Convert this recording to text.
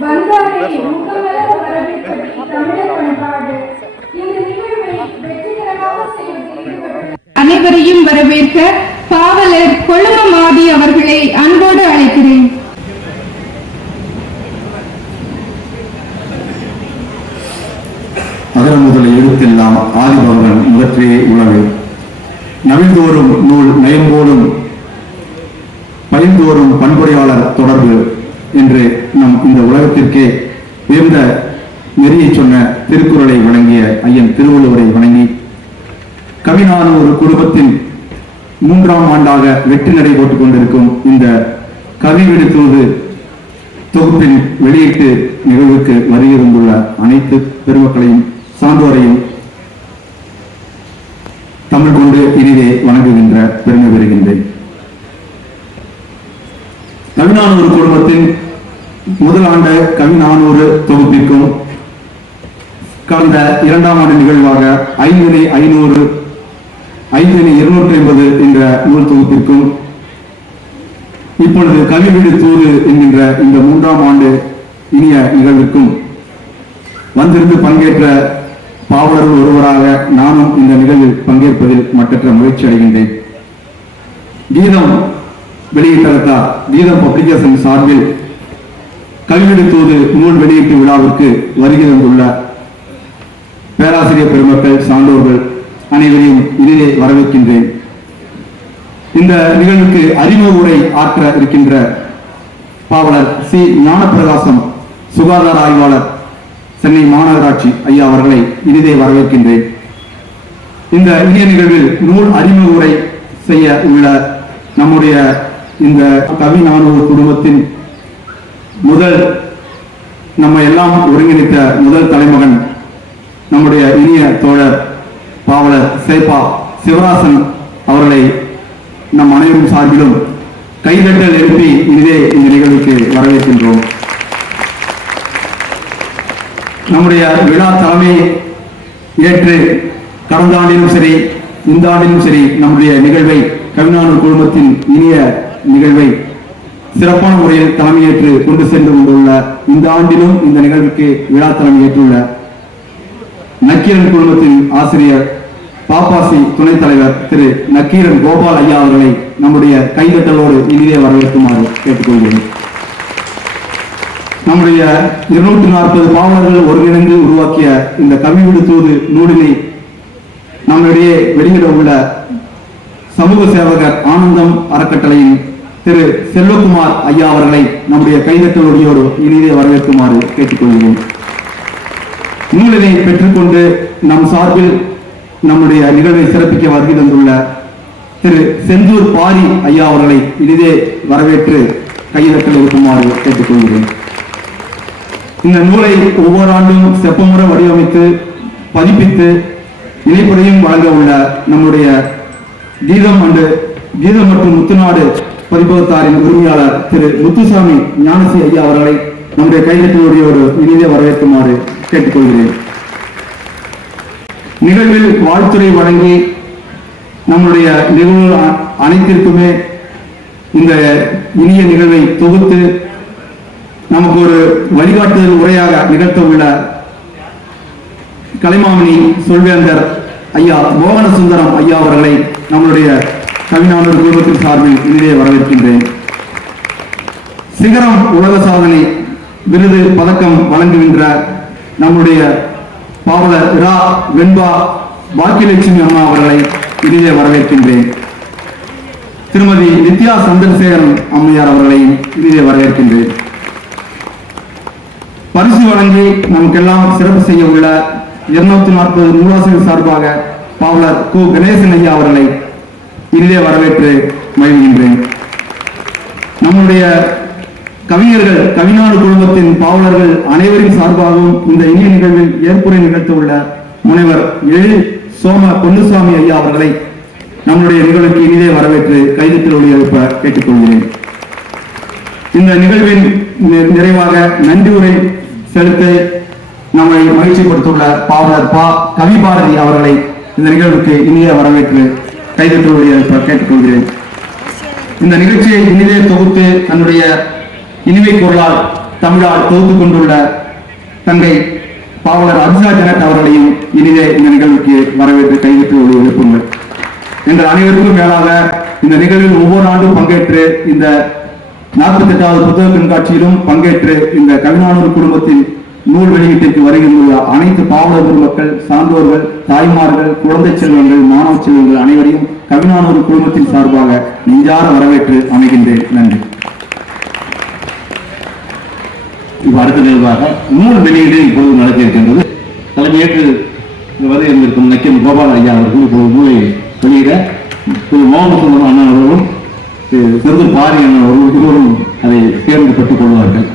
வந்தாரை முகமலர வரவேற்பது தமிழர் பண்பாடு. இந்த நிகழ்வை வெற்றிகரமாக செய்வதில் ஈடுபட்டுள்ள அனைவரையும் வரவேற்க பாவலர் கொழுமமாதி அவர்களை அன்போடு அழைக்கிறேன். அகர முதல எழுத்தெல்லாம் ஆதிபகவன் முதற்றே உலகு. நவிழ்ந்தோறும் நூல் நயம்போடும் பயிர்ந்தோறும் பண்புரையாளர் தொடர்பு. என்று நம் இந்த உலகத்திற்கே உயர்ந்த நெறியை சொன்ன திருக்குறளை வழங்கிய ஐயன் திருவள்ளுவரை வணங்கி கவினானூர் குடும்பத்தின் மூன்றாம் ஆண்டாக வெற்றி நடை போட்டுக் கொண்டிருக்கும் இந்த கவி விடுத்துவது தொகுப்பின் வெளியீட்டு நிகழ்வுக்கு வருகிருந்துள்ள அனைத்து பெருமக்களையும் சான்றோரையும் தமிழ் கொண்டு இனிதே வணங்குகின்ற பெருமை பெறுகின்றேன். கவிநானூறு குடும்பத்தின் முதல் ஆண்டு கவிநானூறு தொகுப்பிற்கும் கடந்த இரண்டாம் ஆண்டு நிகழ்வாக ஐந்தினை ஐநூறு ஐந்தினை இருநூற்றி ஐம்பது என்ற நூல் தொகுப்பிற்கும் இப்பொழுது கவி வீடு தூது என்கின்ற இந்த மூன்றாம் ஆண்டு இனிய நிகழ்விற்கும் வந்திருந்து பங்கேற்ற பாவலர்கள் ஒருவராக நானும் இந்த நிகழ்வில் பங்கேற்பதில் மற்றற்ற மகிழ்ச்சி அடைகின்றேன் கீதம் வெளியிட்டதா கீதம் பப்ளிகேஷன் சார்பில் கல்விடு நூல் வெளியீட்டு விழாவிற்கு வருகை தந்துள்ள பேராசிரியர் பெருமக்கள் சான்றோர்கள் அனைவரையும் இனிதே வரவேற்கின்றேன். இந்த நிகழ்வுக்கு அறிமுக உரை ஆற்ற இருக்கின்ற பாவலர் சி. ஞானப்பிரகாசம் சுகாதார ஆய்வாளர் சென்னை மாநகராட்சி ஐயா அவர்களை இனிதே வரவேற்கின்றேன். இந்த இனிய நிகழ்வில் நூல் அறிமுக உரை செய்ய உள்ள நம்முடைய இந்த கவி நானூறு குடும்பத்தின் முதல் நம்ம எல்லாம் ஒருங்கிணைத்த முதல் தலைமகன் நம்முடைய இனிய தோழர் பாவலர் சேப்பா சிவராசன் அவர்களை நம் அனைவரும் சார்பிலும் கைதட்டல் எழுப்பி இனிதே இந்த நிகழ்வுக்கு வரவேற்கின்றோம். நம்முடைய விழா தலைமை ஏற்று கடந்த ஆண்டிலும் சரி இந்த ஆண்டிலும் சரி நம்முடைய நிகழ்வை கவிஞானூர் குழுமத்தின் இனிய நிகழ்வை சிறப்பான முறையில் தலைமையேற்று கொண்டு சென்று கொண்டுள்ள இந்த ஆண்டிலும் இந்த நிகழ்வுக்கு விழா தலைமை ஏற்றுள்ள நக்கீரன் குழுமத்தின் ஆசிரியர் பாப்பாசி துணைத் தலைவர் திரு நக்கீரன் கோபால் ஐயா அவர்களை நம்முடைய கைதட்டலோடு இனிதே வரவேற்குமாறு கேட்டுக்கொள்கிறேன். நம்முடைய இருநூற்றி நாற்பது பாவலர்கள் ஒருங்கிணைந்து உருவாக்கிய இந்த கவி விடுத்தூது நூலினை நம்மிடையே வெளியிட உள்ள சமூக சேவகர் ஆனந்தம் அறக்கட்டளையின் திரு செல்வகுமார் ஐயா அவர்களை நம்முடைய கைதட்டலோடியோடு இனிதே வரவேற்குமாறு கேட்டுக்கொள்கிறேன். நூலினை பெற்றுக்கொண்டு நம் சார்பில் நம்முடைய நிகழ்வை சிறப்பிக்க வருகை தந்துள்ள திரு செந்தூர் பாரி ஐயா அவர்களை இனிதே வரவேற்று கைதட்டல் இருக்குமாறு கேட்டுக்கொள்கிறேன். இந்த நூலை ஒவ்வொரு ஆண்டும் செப்பமுறை வடிவமைத்து பதிப்பித்து இணைப்பதையும் வழங்க உள்ள நம்முடைய கீதம் அண்டு கீதம் மற்றும் முத்துநாடு பதிப்பகத்தாரின் உரிமையாளர் திரு முத்துசாமி ஞானசி ஐயா அவர்களை நம்முடைய கைதட்டலோடியோடு இனிதே வரவேற்குமாறு கேட்டுக்கொள்கிறேன். நிகழ்வில் வாழ்த்துறை வழங்கி நம்முடைய நிகழ்வு அனைத்திற்குமே இந்த இனிய நிகழ்வை தொகுத்து நமக்கு ஒரு வழிகாட்டுதல் உரையாக நிகழ்த்த உள்ள கலைமாமணி சொல்வேந்தர் ஐயா மோகன சுந்தரம் ஐயா அவர்களை நம்மளுடைய கவிஞானூர் குழுமத்தின் சார்பில் இனிதே வரவேற்கின்றேன். சிகரம் உலக சாதனை விருது பதக்கம் வழங்குகின்ற நம்முடைய பாவலர் இரா வெண்பா பாக்கியலட்சுமி அம்மா அவர்களை இனிதே வரவேற்கின்றேன். திருமதி நித்யா சந்திரசேகரன் அம்மையார் அவர்களையும் இனிதே வரவேற்கின்றேன். பரிசு வழங்கி நமக்கெல்லாம் சிறப்பு செய்ய உள்ள இருநூத்தி நாற்பது நூலாசிரியர் சார்பாக பாவலர் கு. கணேசன் ஐயா அவர்களை இனிதே வரவேற்று மகிழ்கின்றேன். நம்முடைய கவிஞர்கள் கவிஞான குழுமத்தின் பாவலர்கள் அனைவரின் சார்பாகவும் இந்த இனிய நிகழ்வில் ஏற்புரை நிகழ்த்த உள்ள முனைவர் எழில் சோம பொன்னுசாமி ஐயா அவர்களை நம்முடைய நிகழ்வுக்கு இனிதே வரவேற்று கைதத்தில் ஒளி எழுப்ப கேட்டுக்கொள்கிறேன். இந்த நிகழ்வின் நிறைவாக நன்றி உரை செலுத்த நம்மை மகிழ்ச்சிப்படுத்தியுள்ள பாவலர் பா கவி பாரதி அவர்களை இந்த நிகழ்வுக்கு இனிய வரவேற்று கைதட்டல் கேட்டுக்கொள்கிறேன். இந்த நிகழ்ச்சியை இனிதே தொகுத்து தன்னுடைய இனிமை குரலால் தமிழால் தொகுத்து கொண்டுள்ள தங்கை பாவலர் அர்ஜுனா ஜனத் அவர்களையும் இனிதே இந்த நிகழ்வுக்கு வரவேற்று கைவிட்டு ஒரு எழுப்புங்கள் எங்கள் அனைவருக்கும் மேலாக இந்த நிகழ்வில் ஒவ்வொரு ஆண்டும் பங்கேற்று இந்த நாற்பத்தி எட்டாவது புத்தக கண்காட்சியிலும் பங்கேற்று இந்த கவிநானூர் குடும்பத்தின் நூல் வெளியீட்டிற்கு வருகின்ற அனைத்து பாவலர் பெருமக்கள் சான்றோர்கள் தாய்மார்கள் குழந்தை செல்வங்கள் மாணவ செல்வங்கள் அனைவரையும் கவிஞானூர் குடும்பத்தின் சார்பாக நெஞ்சார வரவேற்று அமைகின்றேன். நன்றி. இப்ப அடுத்த நிகழ்வாக நூல் வெளியீடு இப்பொழுது நடக்க இருக்கின்றது தலைமையேற்று இங்கு இருந்திருக்கும் நக்கியம் கோபால் ஐயா அவர்கள் இப்போது நூலை வெளியிட திரு மோகன சுந்தரம் அண்ணன் அவர்களும் திரு பாரி அண்ணன் அவர்களும் இருவரும் அதை தேர்ந்து பெற்றுக் கொள்வார்கள்.